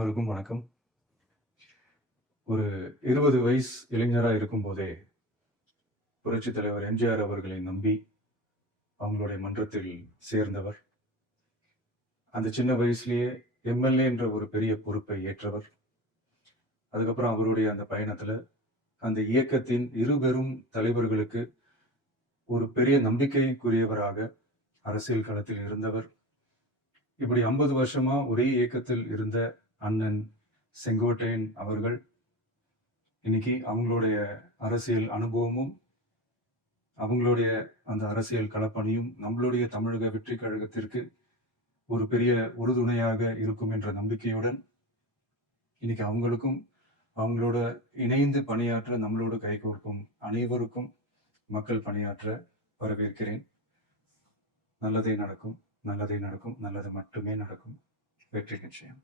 அனைவருக்கும் வணக்கம். ஒரு 20 வயசு இளைஞரா இருக்கும்போதே புரட்சித் தலைவர் எம்ஜிஆர் அவர்களை நம்பி அவங்களுடைய மன்றத்தில் சேர்ந்தவர். அந்த சின்ன வயசுலயே எம்எல்ஏ என்ற ஒரு பெரிய பொறுப்பை ஏற்றவர். அதுக்கப்புறம் அவருடைய அந்த பயணத்துல அந்த இயக்கத்தின் இருபெரும் தலைவர்களுக்கு ஒரு பெரிய நம்பிக்கைக்குரியவராக அரசியல் களத்தில் இருந்தவர். இப்படி 50 வருஷமா ஒரே இயக்கத்தில் இருந்த அண்ணன் செங்கோட்டையன் அவர்கள் இன்னைக்கு அவங்களுடைய அரசியல் அனுபவமும் அவங்களுடைய அந்த அரசியல் களப்பணியும் நம்மளுடைய தமிழக வெற்றி கழகத்திற்கு ஒரு பெரிய உறுதுணையாக இருக்கும் என்ற நம்பிக்கையுடன் இன்னைக்கு அவங்களுக்கும் அவங்களோட இணைந்து பணியாற்ற நம்மளோடு கைகோர்க்கும் அனைவருக்கும் மக்கள் பணியாற்ற வரவேற்கிறேன். நல்லதே நடக்கும், நல்லதே நடக்கும், நல்லது மட்டுமே நடக்கும். வெற்றி நிச்சயம்.